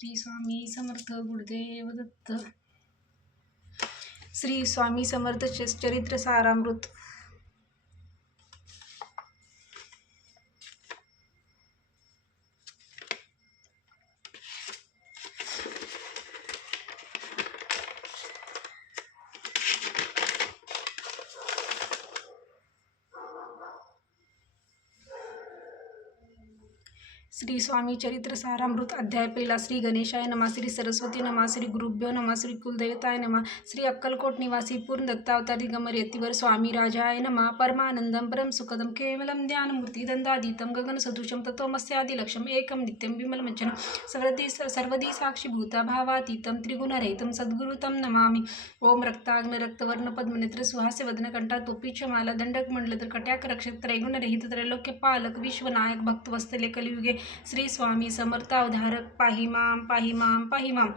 श्री स्वामी समर्थ गुरुदेव दत्त. श्री स्वामी समर्थ चरित्र सारामृत. श्री स्वामी चरित्र सारामृत. अध्याय पहिला. श्री गणेशाय नमः. श्री सरस्वती नमः. श्री गुरुभ्यो नमः. श्री कुलदेवताय नमः. श्री अक्कलकोट निवासी पूर्ण दत्तावतार दिगंबर यतीवर स्वामी राजाय नमः. परमानंदम परम सुखदम केवलम ध्यानमूर्ति दंडादितं गगन सदृशम तत्वमस्यादिलक्ष्यम एकम नित्यम विमलमंचन सर्वदी साक्षीभूता भावातीतं त्रिगुणरहितं सद्गुरुतं नमामि. ओम रक्ताग्न रक्तवर्ण पद्मनेत्र सुहास्य वदन कंठा टोपीच माला दंडक मंडलधर कट्याक रक्षक त्रैगुणरहित त्रैलोक्य पालक विश्वनायक भक्तवत्सले कलियुगे श्री स्वामी समर्थ अवधारक पाहि माम पाहि माम पाहि माम.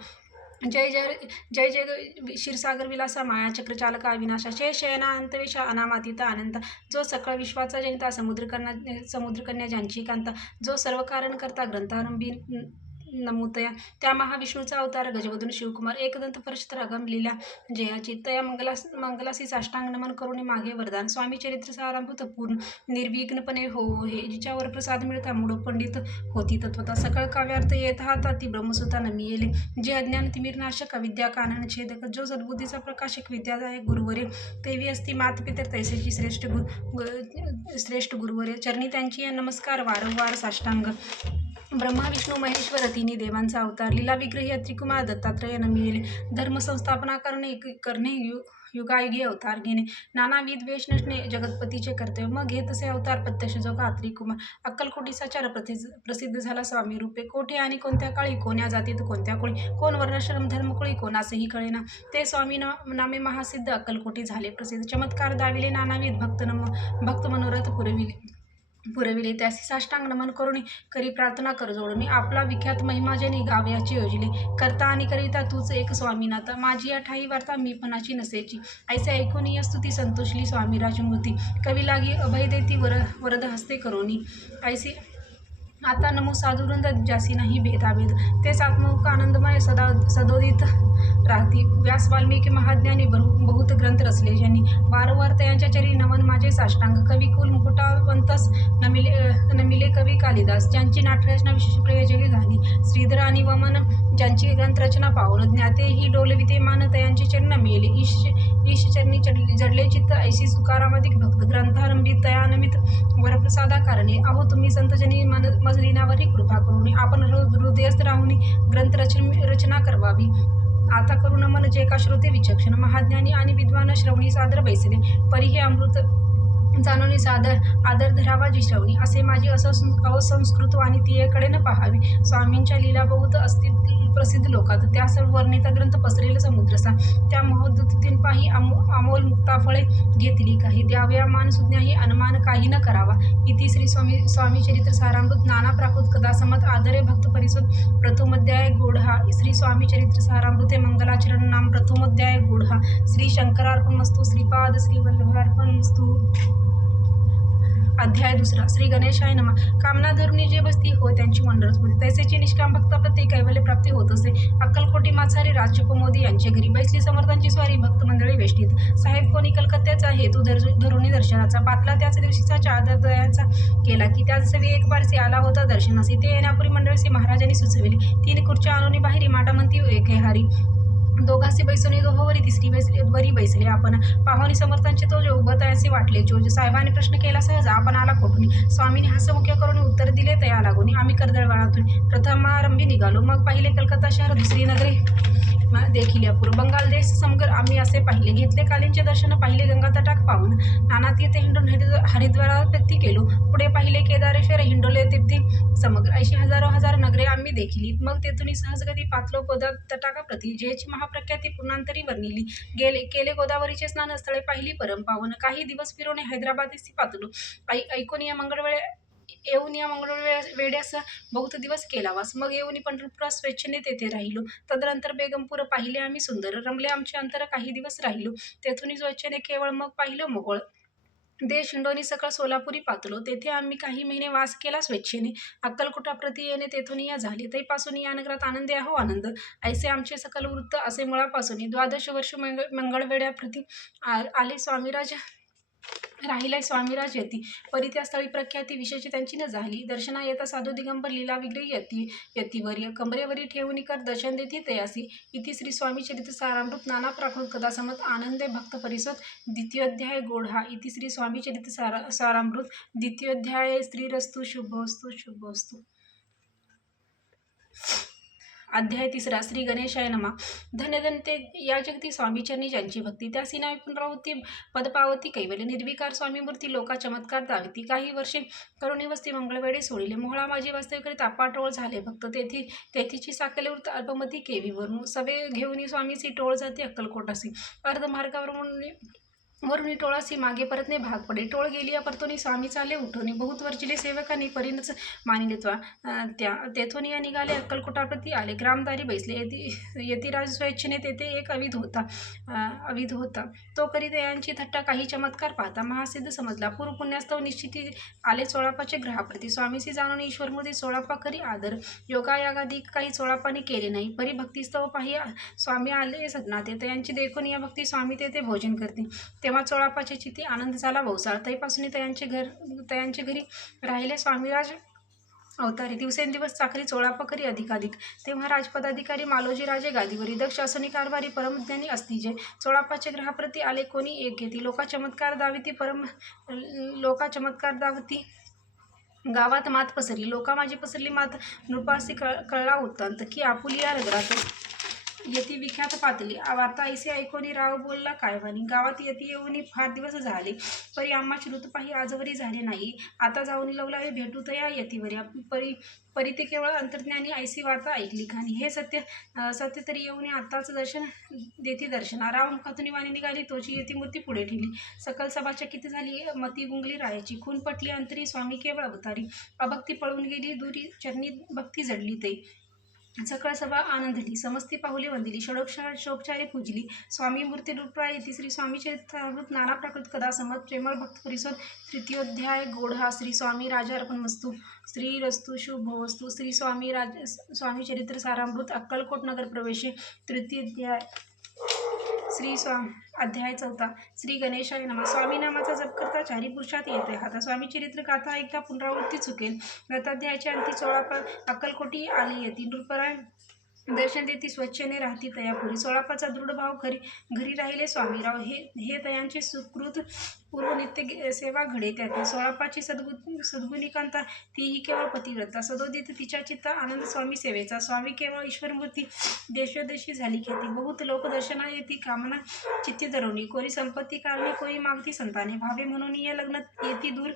जय जय जय जय क्षीरसागर विलासा माया चक्रचालका अविनाशा शयना अंतवेशा अनामातीता अनंत. जो सकळ विश्वाचा जनिता समुद्रकन्या ज्यांची कांता. जो सर्व कारण करता ग्रंथारंभी नमूतया. त्या महाविष्णूचा अवतार गजवदन शिवकुमार एकदंत परशुरागम लीला जयाची. तया मंगलासी साष्टांग नमन करुणी मागे वरदान. स्वामी चरित्र सारामृत पूर्ण निर्विघ्नपणे हो हे. जिच्यावर प्रसाद मिळता मूळ पंडित होती तत्वता. सकळ काव्यार्थ येत हाता ती ब्रह्मसुता नमियेले. जे अज्ञान तिमिरनाशक विद्या कानन छेदक. जो सद्बुद्धीचा प्रकाशक विद्यादायक गुरुवरे. तेवी असती मातपितर तैसेची श्रेष्ठ गुरुवरे. चरणी त्यांची नमस्कार वारंवार साष्टांग. ब्रह्मा विष्णू महेश्वर तिन्ही देवांचा अवतार. लीला विग्रही त्रिकुमार दत्तात्रय नमियेले. धर्म संस्थापना करणे युगायुगी अवतार घेणे. नानाविध वेश नसणे जगतपतीचे कर्तव्य. मग घेत असे अवतार प्रत्यक्ष जो का त्रिकुमार. अक्कलकोटीचा चार प्रसिद्ध झाला स्वामी रूपे. कोठे आणि कोणत्या काळी कोण्या जातीत कोणत्या कुळी. कोण वर्णाश्रम धर्मकुळी कोणासही कळेना. ते स्वामी नामे महासिद्ध अक्कलकोटी झाले प्रसिद्ध. चमत्कार दाविले नानाविध भक्त मनोरथ पुरविले. त्यासी साष्टांग नमन करुणी करी प्रार्थना कर जोडून. आपला विख्यात महिमाजनी गावयाची योजले. करता आणि करिता तूच एक स्वामीनाथ. माझी अठाई वार्ता मी पणाची नसेची. ऐसे ऐकून या स्तुती संतोषली स्वामी राजमूर्ती. कवी लागी अभय देती वरद हस्ते करोनी. ऐसे आता नमो साधुवृंद ज्यासी नाही भेदाभेद. तेच आत्ममुख आनंदमय सदोदित राहती. व्यास वाल्मिकी महाज्ञानी बहुत ग्रंथ रचले ज्यांनी. वारंवार तयांच्या चरी नमन माझे साष्टांग. कवी कुल मुकुटावंतस नमिले कवी कालिदास. ज्यांची नाट्यरचना विशेष प्रयोजकी झाली. श्रीधर आणि वमन ज्यांची ग्रंथरचना पावल. ज्ञातेही डोलविते मान तयांचे चरण नमिले. ईश चरणी जडले चित्त ऐशी तुकारामादिक भक्त. ग्रंथारंभी तयानमित वरप्रसादा कारणे. अहो तुम्ही संतजनी मजलिनावरी कृपा करून. आपण हृदयस्थ राहुनी ग्रंथ रचना करवावी. आता करू नमन जे का श्रोते विचक्षण. महाज्ञानी आणि विद्वान श्रवणी सादर बैसले. परी हे अमृत जाणून आदर धरावा जी श्रवणी. असे माझी असंस्कृत वाणी तियेकडे न पाहावी. स्वामींच्या लीला बहुत असतील प्रसिद्ध लोकात. त्या सर्व वर्णित ग्रंथ पसरेल समुद्रसा. त्या महोदतीतून पाही अमोल मुक्ताफळे घेतली काही. द्याव्या मान सुज्ञाही अनुमान काही न करावा. इति श्री स्वामी चरित्र सारामृत. नाना प्राकृत कदा समत आदरे भक्त परिषद. प्रथमोध्याय गूढा. श्री स्वामी चरित्र सारामृते मंगलाचरण नाम प्रथमोध्याय गूढा. श्री शंकरार्पणमस्तु. श्रीपाद श्री वल्लभार्पणमस्तु. अध्याय दुसरा. श्री गणेशाय नमः. कामना धरुणी जे बसती हो त्यांची मंडळच होती. तैसेची निष्काम भक्त प्रति कैवल्य प्राप्ती होत असे. अक्कलकोटी माचारी राजकुमोदी यांच्या घरी बैसली समर्थांची स्वारी भक्त मंडळी वेष्टीत. साहेब कोणी कलकत्त्याचा हेतू धरुणी दर्शनाचा. पातला त्याच दिवशीचा चादर दयाचा केला की त्याच सवी एक बारसी आला होता दर्शनासी. ते येण्यापूर्वी मंडळीसी महाराजांनी सुचविली. 3 खुर्च्या आणून बाहेरी माटा म्हणती एकेहारी. दोघांशी बैसणे दोहोवरी तिसरी वरी बैसले आपण. पाहुणी समर्थांचे तो जो उभतायाचे वाटले चोज. साहेबांनी प्रश्न केला सहज आपण आला कोठून. स्वामींनी हसमुख्य करून उत्तर दिले तया लागून. आम्ही कर्दळवाडातून प्रथमारंभी निघालो. मग पाहिले कलकत्ता शहर. दुसरी नगरे देखील अपूर. बंगाल देश समगर आम्ही असे पाहिले. घेतले कालींचे दर्शन. पाहिले गंगा तटाक पाहून. नाना तीर्थ हिंडून हरिद्वारा प्रती केलो. पुढे पाहिले केदारेश्वर हिंडोले तीर्थी समग्र. अशी हजार नगरे आम्ही देखिली. मग तेथून सहजगती पातलो गोदा तटाका प्रती. जेची महाप्रख्याती पूर्णांतरी वर्णिली. केले गोदावरीचे स्नान. स्थळे पाहिली परम पावन. काही दिवस फिरवणे हैदराबादीसी पातलो. ऐकून या मंगळवेळ वेड्यास बहुत दिवस केलावास. मग येऊन पंढरपुरात स्वेच्छेने तेथे राहिलो. तदनंतर बेगमपूर पाहिले आम्ही सुंदर. रमले आमचे अंतर. काही दिवस राहिलो तेथून स्वेच्छेने केवळ. मग पाहिलं मोहोळ. देश हिंडोनी सकळ सोलापुरी पातलो. तेथे आम्ही काही महिने वास केला स्वेच्छेने. अक्कलकोटाप्रती येणे तेथून या झाले. तैपासून या नगरात आनंदे आहो आनंद. ऐसे आमचे सकल वृत्त असे मुळापासून 12 वर्ष मंगळवेढ्याप्रती आले स्वामीराज राहिलाय स्वामीराज यती. परी त्या स्थळी प्रख्याती विशेष त्यांची न झाली. दर्शना येता साधू दिगंबर लीला विग्रही यतीवर्य कमरेवरी ठेवून कर दर्शन देती तयासी. इति श्री स्वामी चरित्र सारामृत नाना प्राकृत कथा समत आनंदे भक्त परिसोत द्वितीयोध्याय गोढा. इति श्री स्वामी चरित्र सारामृत द्वितीयोध्याय. श्रीरस्तु शुभोस्तु शुभोस्तु. अध्याय 3. श्री गणेशाय नमः. धन्य धन्य ते या जगती स्वामीचरणी ज्यांची भक्ती, त्या सिनावी पुनरावृत्ती पदपावती कैवल्य. निर्विकार स्वामी मूर्ती लोका चमत्कार दाविती. काही वर्षे करुणी वस्ती मंगळवेढे सोडिले. मोहळा माझी वास्तव्य करीत अपाटोळ झाले भक्त. तेथीची साकले वृत्त अल्पमती केवीवरून. सभे घेऊन स्वामीची टोळ जाते अक्कलकोटासी. वरुणी टोळासी मागे परतणे भाग पडे. टोळ गेली परतोनी स्वामी चाले उठोनी. बहुत वर्जिले सेवकांनी परीनच मानिले त्या. तेथून या निघाले अक्कलकोटाप्रती आले. ग्रामदारी बैसले. यतिराज स्वेच्छेने तेथे एक अविध होता. तो करीत यांची थट्टा काही चमत्कार पाहता महासिद्ध समजला. पूर्व पुण्यास्तव निश्चिती आले चोळापाचे ग्रहाप्रती. स्वामीसी जाणून ईश्वरमूर्ती चोळापा करी आदर. योगायागादी काही चोळापाने केले नाही. परी भक्तिस्तव पाही स्वामी आले सदनाते. तयांची देखून या भक्ती स्वामी तेथे भोजन करते. तेव्हा चोळापाचे चित्ती आनंद झाला बहुसाळ. तैपासून तयांचे घरी राहिले स्वामीराज अवतारी. दिवसेंदिवस चाकरी चोळापा करी अधिकाधिक. तेव्हा राजपदाधिकारी मालोजी राजे गादीवरी. दक्ष असनी कारभारी परमज्ञानी असतीजे. चोळापाचे ग्रहाप्रती आले कोणी एक घेती. लोका चमत्कार दावती. गावात मात पसरली. लोका माझी पसरली मात. नृपासी कळला वृत्तांत की आपुली या नगरात यती विख्यात पातली. वार्ता ऐसे ऐकोनी राव बोलला कायवानी. गावात यती येऊनी फार दिवस झाले. परी आम्हाची ऋतुपाही आजवरी झाले नाही. आता जाऊन लवलावे भेटू तया यतीवर्या. परी ते केवळ अंतर्ज्ञानी ऐसी वार्ता ऐकली खानी. हे सत्य तरी येऊनी आत्ताच दर्शन देती दर्शना. राव मुखातून वाणी निघाली तोची यतीमूर्ती पुढे ठेवली. सकल सभा चकित झाली. मती गुंगली रायाची. खून पटली अंतरी स्वामी केवळ अवतारी. अभक्ती पळून गेली दूरी चरणी भक्ती जडली ते. सकळ सभा आनंदली. समस्ती पाहुले वंदिली. षोडोपचारे पूजली. स्वामी मूर्ती रूपराय. इति श्री स्वामी चरित्रामृत नाना प्राकृत कथा समत प्रेमळ भक्त परिसोद. तृतीयोध्याय गोढा. श्री स्वामी राजार्पणमस्तु. श्रीरस्तु शुभोस्तु. श्री स्वामी चरित्र सारामृत अक्कलकोट नगर प्रवेशे. तृतीयोध्याय. अध्याय 4. श्री गणेशाय नमः. स्वामी नामाचा जप करता चारी पुरुषात येते हाता. स्वामी चरित्र गाथा एकदा पुनरावृत्ती चुकेल. गताध्यायाच्या अंती चोळापा अक्कलकोटी आली यती. नृपराय दर्शन देती स्वच्छेने राहती तयापुरी. चोळापाचा दृढ भाव घरी राहिले स्वामीराव. हे तयांचे सुकृत पूर्व नित्य सेवा घडे त्याते. चोळापाची सद्गुणिकांता तीही केवळ पतिव्रता. सदोदित तिच्या चित्ता आनंद स्वामी सेवेचा. स्वामी केवळ ईश्वरमूर्ती देशोदेशी झाली ख्याती. बहुत लोक दर्शना येती कामना चित्ती धरवणी. कोणी संपत्ती कारणी कोणी मागती संताने. भावे म्हणून ये लग्न येती दूर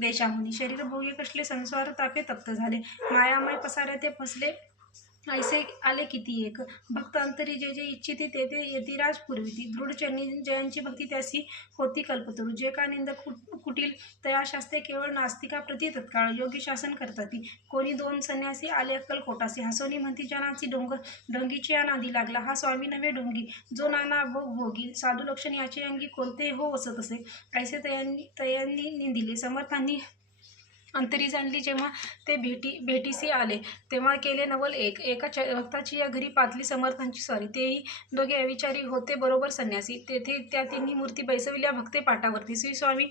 देशाहुनी. शरीर भोगे कसले संसार तापे तप्त झाले. मायामय पसाऱ्या ते फसले ऐसे आले किती एक. भक्त अंतरी जे जे इच्छिती ते ते यतिराज पुरविती. दृढ चरणी जयांची भक्ती त्यासी होती कल्पतरू. जे का निंद कुटील तया शास्त्रे केवळ नास्तिका प्रति तत्काळ योग्य शासन करताती. कोणी 2 संन्यासी आले अक्कलकोटासी. हसोनी म्हणती जनाची ढोंगीची या नादी लागला. हा स्वामी नव्हे ढोंगी जो नाना भोगी. साधू लक्षण याचे अंगी कोणते हो वसत असे. ऐसे तयांनी निंदिले. समर्थांनी अंतरी जाणली. जेव्हा ते भेटीसी आले तेव्हा केले नवल एक. एका भक्ताची या घरी पातली समर्थांची स्वारी. तेही दोघे अविचारी होते बरोबर संन्यासी. तेथे त्या तिन्ही मूर्ती बैसविल्या भक्ते पाटावरती. श्री स्वामी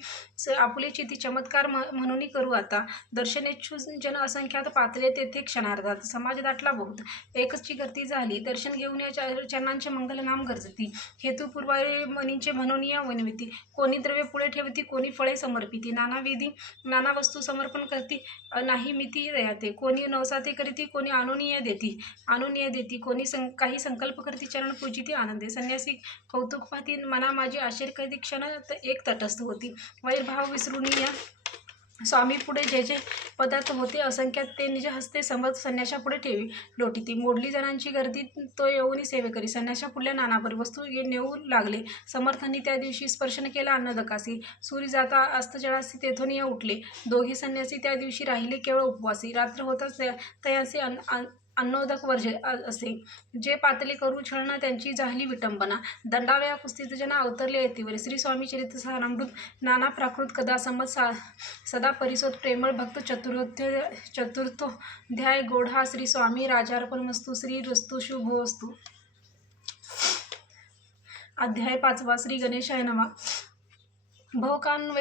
आपुले चिती चमत्कार म्हणून करू आता. दर्शनेच्छू जन असंख्यात पातले तेथे क्षणार्धात. समाज दाटला बहुत. एकची गर्दी झाली. दर्शन घेऊन या चरणांचे मंगल नाम गरजती. हेतू पूर्वारे मनींचे म्हणून या वनविती. कोणी द्रव्य पुढे ठेवती कोणी फळे समर्पिती. नाना विधी नाना वस्तू समर्पण करती नाही मिती दयाते. कोणी नवसाते करीती कोणी आणून देती. कोणी काही संकल्प करती चरण पूजिती आनंदे. संन्यासी कौतुक पाहती मना माझी आश्चर्य करीती क्षण एक तटस्थ होती. वैरभाव विसरून या स्वामी पुढे जे जे पदार्थ होते असंख्यात ते निज हस्ते समर्थ संन्याशा पुढे ठेवी लोटीती. मोडली जणांची गर्दी तो येऊनी सेवे करी. संन्याशा पुढल्या नानापरी वस्तू नेऊ लागले. समर्थांनी त्या दिवशी स्पर्शन केला अन्नदकासी. सूर्य जाता अस्तजळासी तेथून या उठले. दोघे संन्यासी त्या दिवशी राहिले केवळ उपवासी. रात्र होताच तयांचे अन्नोदक वर्ज असे. जे पातले करू छळना त्यांची झाली विटंबना. दंडावया कुस्तीत जना अवतरले येतीवर. श्री स्वामी चरित्र सारामृत नाना प्राकृत कदा समत सदा परिसोत प्रेमळ भक्त चतुर्थोध्याय गोढा. श्री स्वामी राजार्पणमस्तु. श्री रस्तु शुभोस्तु. अध्याय 5. श्री गणेशाय नमः. भवकान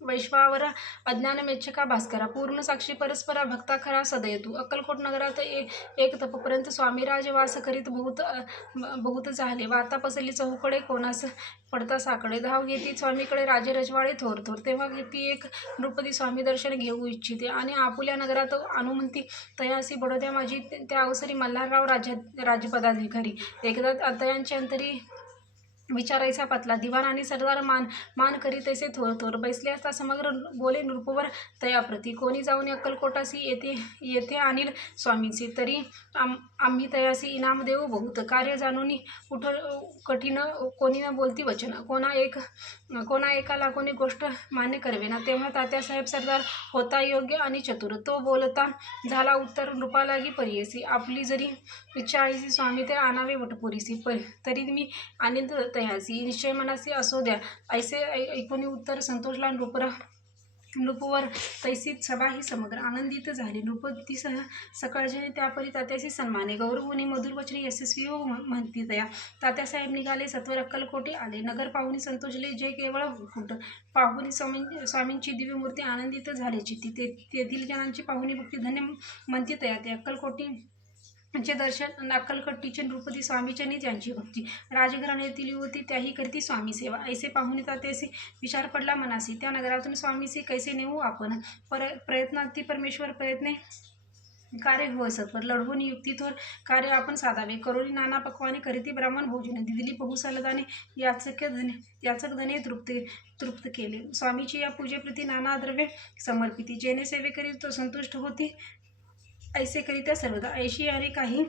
वैश्वावर अज्ञानमेच्छका भास्करा. पूर्ण साक्षी परस्परा भक्ता खरा सदयतु. अक्कलकोट नगरात एक तपपर्यंत स्वामीराज वास करीत बहुत झाले. वाता पसरली चहूकडे कोणास पडता साकडे. धाव घेती स्वामीकडे राजे रजवाडे थोर थोर. तेव्हा घेती एक नृपती स्वामी दर्शन घेऊ इच्छिते आणि आपुल्या नगरात आणुमंती तयासी बडोद्या माझी. त्या अवसरी मल्हारराव राजपदाधिकारी. एकदा तयांचे अंतरी विचारायचा पातला. दिवाण आणि सरदार मान करी तैसे थोर थोर. बैसले असता समग्र बोले नृपवर तयाप्रती. कोणी जाऊन अक्कलकोटासी येथे आणील स्वामींचे. तरी आम्ही तयासी इनाम देऊ बहुत. कार्य जाणून कठीण कोणी न बोलती वचन. कोणा एकाला कोणी गोष्ट मान्य करवेना. तेव्हा तात्यासाहेब सरदार होता योग्य आणि चतुर. तो बोलता झाला उत्तर नृपालागी परियसी. आपली जरी इच्छा आईसी स्वामी ते आणावे वटपुरीसी. तरी मी आणीन तयासी. निश्चय मनासी असो द्या. ऐसे ऐकून उत्तर संतोषला नृपवर. तैसीत सभा ही समग्र आनंदित झाली. नृपती सकाळचे त्यापरी तात्याशी सन्माने. गौरवनी मधुर वचने यशस्वी हो म्हणती तया. तात्यासाहेब निघाले सत्वर अक्कलकोटे आले. नगर पाहुणी संतोषले जे केवळ कुट. पाहुणी स्वामींची दिव्य मूर्ती आनंदित झाले चित्ती. तेथील जनांची पाहुणी भक्ती धन्य म्हणती तया. ते अक्कलकोटीचे दर्शन अक्कलकट्टीचे नृपती स्वामीचरणी त्यांची भक्ती. राजघराण्यातील युवती त्याही करती स्वामी सेवा. ऐसे पाहुणे तात्यासी विचार पडला मनासी. त्या नगरातून स्वामीसी कैसे नेऊ आपण. प्रयत्नार्थी परमेश्वर प्रयत्ने कार्य होय सत्वर. लढवून युक्तिथोर कार्य आपण साधावे. करोली नाना पक्वाने करीती ब्राह्मण भोजन. दिदली बहुसलदाने याचक धने तृप्त केले. स्वामीची या पूजेप्रती नाना द्रव्ये समर्पिती. जेणे सेवे करी तो संतुष्ट होती ऐसे करीत्या सर्वदा. ऐशी याने काही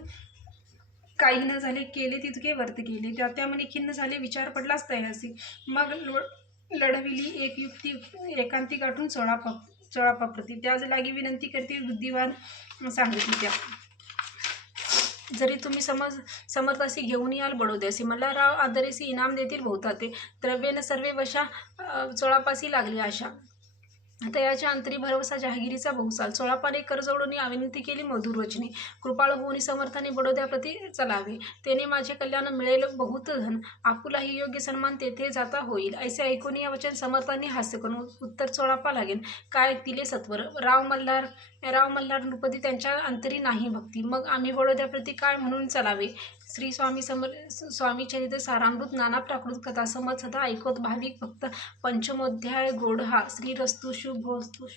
न झाले केले तितके वर्त केले. त्यामनी खिन्न झाले विचार पडलाच तयासी. मग लढविली एक युक्ती एकांती गाठून चोळापाप्रती. त्याच लागी विनंती करते बुद्धिवान सांगितली त्या. जरी तुम्ही समर्थासी घेऊन याल बडोद्यासी. मल्हारराव आदरेसी इनाम देतील बहुताते. द्रव्येन सर्वे वशा चोळापासी लागली आशा. तयाच्या अंतरी भरवसा जहागिरीचा बहुसाल. चोळापाने करजोडून विनंती केली मधुर वचने. कृपाळ होऊन समर्थाने बडोद्याप्रती चलावे. तेने माझे कल्याण मिळेल बहुत धन. आपुलाही योग्य सन्मान तेथे जाता होईल. ऐसे ऐकून या वचन समर्थांनी हास्य करून उत्तर चोळापा लागेल. काय दिले सत्वर. राव मल्हार नृपती त्यांच्या अंतरी नाही भक्ती. मग आम्ही बडोद्याप्रती काय म्हणून चलावे. श्री स्वामी चरित्र सारामृत नाना प्राकृत कथा समत सदा ऐकत भाविक भक्त. पंचमोध्याय गोढा. श्री रस्तु शुभोस्तु.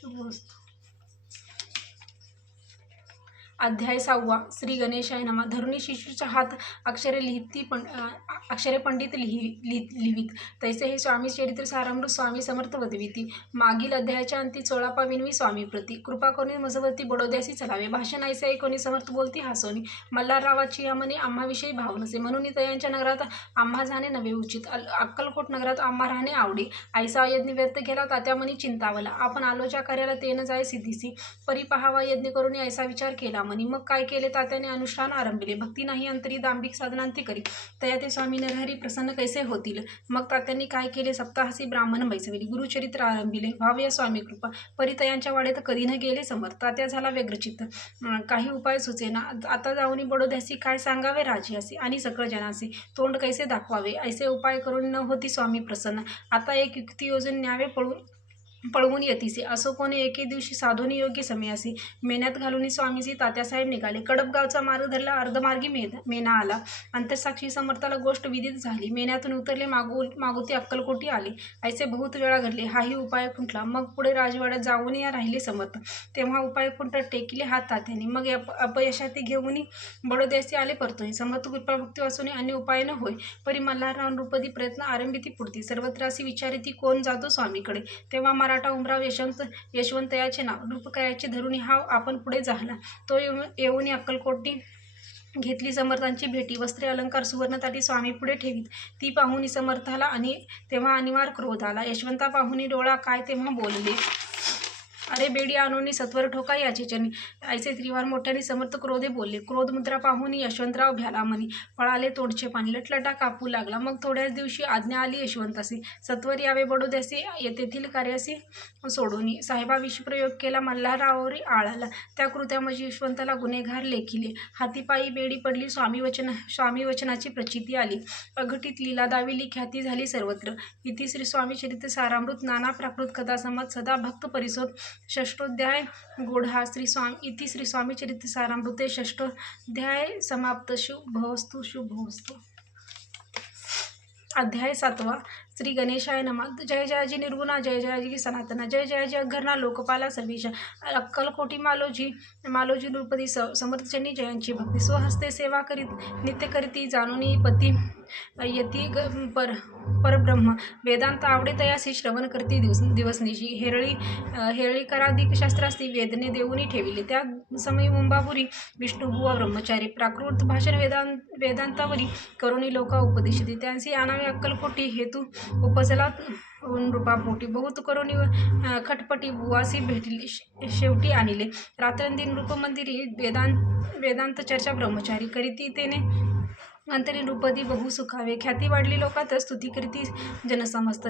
अध्याय 6. श्री गणेशाय नमः. धरुणी शिशूचा हात अक्षरे पंडित लिहिवीत. तैसे हे स्वामी चरित्र सारामृत स्वामी समर्थ वदविती. मागील अध्यायाच्या अंती चोळापा विनवी स्वामी प्रती. कृपा करून मजवरती बडोद्यासी चलावे. भाषण ऐसे ऐकोनी समर्थ बोलती हासोनी. मल्हाररावाची यामनी आम्हाविषयी भाव नसे. म्हणून तयांच्या नगरात आम्हा जाणे नवे उचित. अक्कलकोट नगरात आम्हा राहणे आवडे. ऐसा यज्ञ व्यर्थ केला तात्यामनी चिंतावला. आपण आलोच्या कार्याला तेन जाय सिद्धीसी. परी पहावा यज्ञ करून ऐसा विचार केला मनी. मग काय केले तात्याने अनुष्ठान आरंभिले. भक्ती नाही अंतरी दांभिक साधनांती करी. तया ते स्वामी नरहरी प्रसन्न कैसे होतील. मग तात्यांनी काय केले. सप्ताहासी ब्राह्मण बैसविले. गुरुचरित्र आरंभिले. व्हावया स्वामी कृपा. परितयांच्या वाड्यात कधी न गेले समर्थ. तात्या झाला व्यग्रचित्त. काही उपाय सुचेना. आता जाऊनी बडोद्यासी काय सांगावे राजयासी आणि सकळ जनासी. तोंड कैसे दाखवावे. ऐसे उपाय करून न होती स्वामी प्रसन्न. आता एक युक्ती योजून न्यावे पळवून येतीसे. असो कोणी एके दिवशी साधूनी योग्य समयासी. मेन्यात घालून स्वामीजी तात्यासाहेब निघाले. कडपगावचा मार्ग धरला. अर्धमार्गी मेना आला. अंतरसाक्षी समर्थाला गोष्ट विदित झाली. मेन्यातून उतरले. मागुती अक्कलकोटी आले. ऐसे बहुत वेळा घडले. हाही उपाय खुंटला. मग पुढे राजवाड्यात जाऊन या राहिले समर्थ. तेव्हा उपाय खुंट टेकिले हात तात्याने. मग अपयशाती घेऊन बडोद्यासी आले परतोनी. समर्थ कृपा भक्ती वाचून अन्य उपाय न होय. परी मल्हारराव नृपती प्रयत्न आरंभिती पुरती. सर्वत्रासी विचारिती कोण जातो स्वामीकडे. तेव्हा मराठा उमराव यशवंतयाचे नाव. नृपकयाचे धरुणी हाव आपण पुढे झाला. तो येऊन अक्कलकोटी घेतली समर्थांची भेटी. वस्त्रे अलंकार सुवर्ण ताटी स्वामी पुढे ठेवीत. ती पाहुणी समर्थाला आणि तेव्हा अनिवार्य क्रोध आला. यशवंता पाहुणी डोळा काय तेव्हा बोलले. अरे बेडी आणूनी सत्वर ठोका याचे चरणी, ऐसे त्रिवार मोठ्याने समर्थ क्रोधे बोलले. क्रोध मुद्रा पाहून यशवंतराव भ्याला म्हणी, पळाले तोंडचे पाणी, लटलटा कापू लागला. मग थोड्याच दिवशी आज्ञा आली यशवंतासी, सत्वर यावे बडोद्यासी, तेथील कार्यासी सोडून. साहेबाविषयी प्रयोग केला मल्हाररावावरी आळाला, त्या कृत्यामध्ये यशवंताला गुन्हेगार लेखिले. हातीपायी बेडी पडली, स्वामी वचनाची प्रचिती आली. अघटित लीला दाविली, ख्याती झाली सर्वत्र. इति श्री स्वामी चरित्र सारामृत, नाना प्राकृत कथा समत, सदा भक्त परिसोद, षष्ठोध्याय गोढा. इति श्री स्वामी चरित्र सारामृते षष्ठोध्याय समाप्त. शुभोस्तु शुभोस्तु. अध्याय 7. श्री गणेशाय नमः. जय जयाजी निर्गुणा, जय जयाजी सनातना, जय जयाजी अघरना, लोकपाला सर्वेशा, अक्कलकोटी मालोजी नृपती, समर्थचनी जयांची भक्ती. स्वहस्ते सेवा करीत नित्य करीती, जाणूनी पती यती परब्रह्म, वेदांत आवडे तयासी, श्रवण करती दिवसनिशी. हेरळी कराधिक शास्त्रास्ती, वेदने देऊनी ठेविले. त्या समयी मुंबापुरी विष्णुबुवा ब्रह्मचारी, प्राकृत भाषण वेदांतावरी करुणी लोका उपदेशिते. त्यांसी आणावे अक्कलकोटी, हेतू उपजला नृपापोटी. बहुत करुणी खटपटी, बुवासी भेटली, शेवटी आणिले. रात्रंदिन नृपमंदिरी, वेदांत चर्चा ब्रह्मचारी करीती, तेने अंतरी नृपदी बहु सुखावे. ख्याती वाढली लोकात, स्तुती करीती जनसमस्त.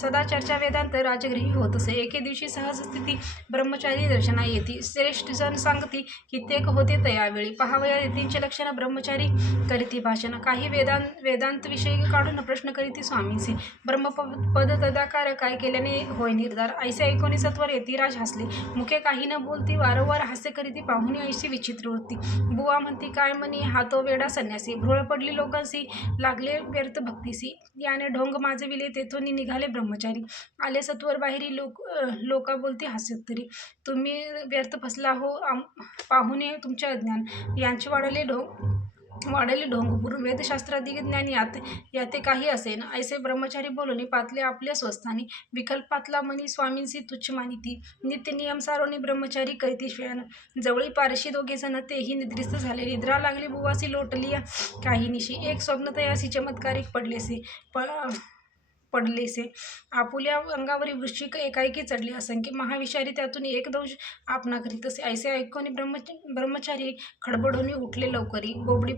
सदा चर्चा वेदांत राजगृही होत असे. एके दिवशी सहज स्थिती ब्रह्मचारी दर्शना येती. श्रेष्ठ जन सांगती, कित्येक होते तयावेळी. पहावया यतींचे लक्षण, ब्रह्मचारी करीती भाषण. काही वेदांत विषयी काढून प्रश्न करीती स्वामींसी. ब्रह्मपद तदाकार, काय केल्याने होय निर्धार. ऐसे ऐकोनी सत्वर यतिराज हसले, मुखे काही न बोलती, वारंवार हास्य करीती. पाहुणी ऐशी विचित्र वृत्ती. बुवा म्हणती, काय म्हणी हा तो वेडा संन्यासी. भ्रोळ पडली लोकांसी, लागले व्यर्थ भक्तीसी. याने ढोंग माजविले, तेथून निघाले ब्रह्मचारी. आले सत्वर बाहेरी, लोका बोलती हास्योत्तरी, तुम्ही व्यर्थ फसला हो, पाहुणे तुमचे अज्ञान. यांचे वाढले ढोंग पुरून, वेदशास्त्राधिक ज्ञान याते काही असेन. ऐसे ब्रह्मचारी बोलून पातले आपल्या स्वस्थानी. विकल्पातला मनी स्वामींसी तुच्छ मानिती. नित्य नियम सारोनी ब्रह्मचारी करीती शयन. जवळी पारशी दोघे जण, तेही निद्रिस्त झाले. निद्रा लागली बुवासी, लोटलिया काही निशी. एक स्वप्न तयासी चमत्कारिक पडलेसे. आपुल्या अंगावरी वृश्चिक एकाएकी चढले असंख्य. महाविषारी त्यातून एक दंश आपणा करीत असे. ऐसे ऐकून ब्रह्मचारी खडबडून उठले लवकरी. बोबडी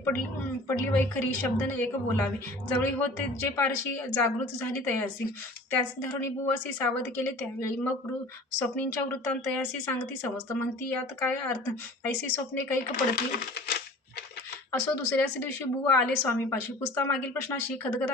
पडली वैखरी, शब्द न एक बोलावे. जवळी होते जे पारशी, जागृत झाली तयासी. त्याच धरुणी बुवासी सावध केले त्यावेळी. मग स्वप्नींच्या वृत्तांत तयासी सांगती समस्त. म्हणती, यात काय अर्थ, ऐसी स्वप्ने कैक पडती. असो दुसऱ्याच दिवशी बुवा आले स्वामीपाशी. पुसता मागील प्रश्नाशी खदखद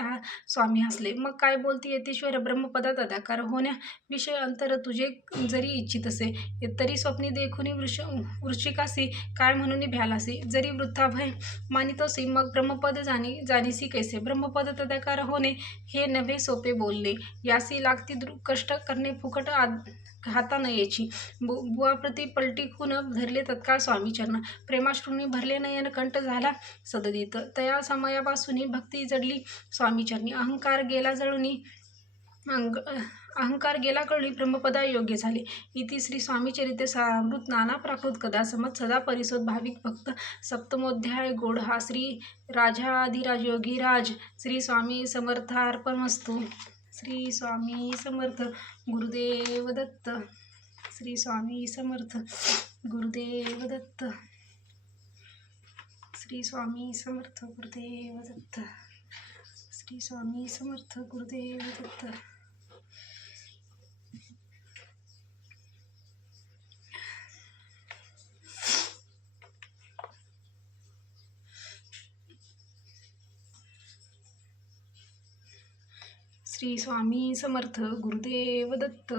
स्वामी हसले. मग काय बोलती यतीश्वर, ब्रह्मपदात अदाकार होण्याविषय अंतर तुझे जरी इच्छित असे, तरी स्वप्नी देखुनी वृश्चिकासी काय म्हणून भ्यालासी. जरी वृथाभय मानितोसी, मग ब्रह्मपद जाणीसी कैसे. ब्रह्मपद तदाकार होणे हे नव्हे सोपे बोलणे, यासी लागती कष्ट करणे फुकट हाता न याची. बुवाप्रती पलटी खून धरले तत्काळ स्वामी चरण. प्रेमाश्रूंनी भरले नयन, कंठ झाला सददित. तया समयापासून भक्ती जडली स्वामीचरणी. अहंकार गेला कळली, ब्रह्मपदा योग्य झाले. इति श्री स्वामी चरित्र सारामृत, नाना प्राकृत कथा समत, सदा परिसोद भाविक भक्त. सप्तमोध्याय गोढा. श्री राजाधिराज योगीराज श्री स्वामी समर्थार्पणमस्तु. श्री स्वामी समर्थ. गुरुदेव दत्त. श्री स्वामी समर्थ. गुरुदेव दत्त. श्री स्वामी समर्थ. गुरुदेव दत्त. श्री स्वामी समर्थ. गुरुदेव दत्त. श्री स्वामी समर्थ. गुरुदेव दत्त.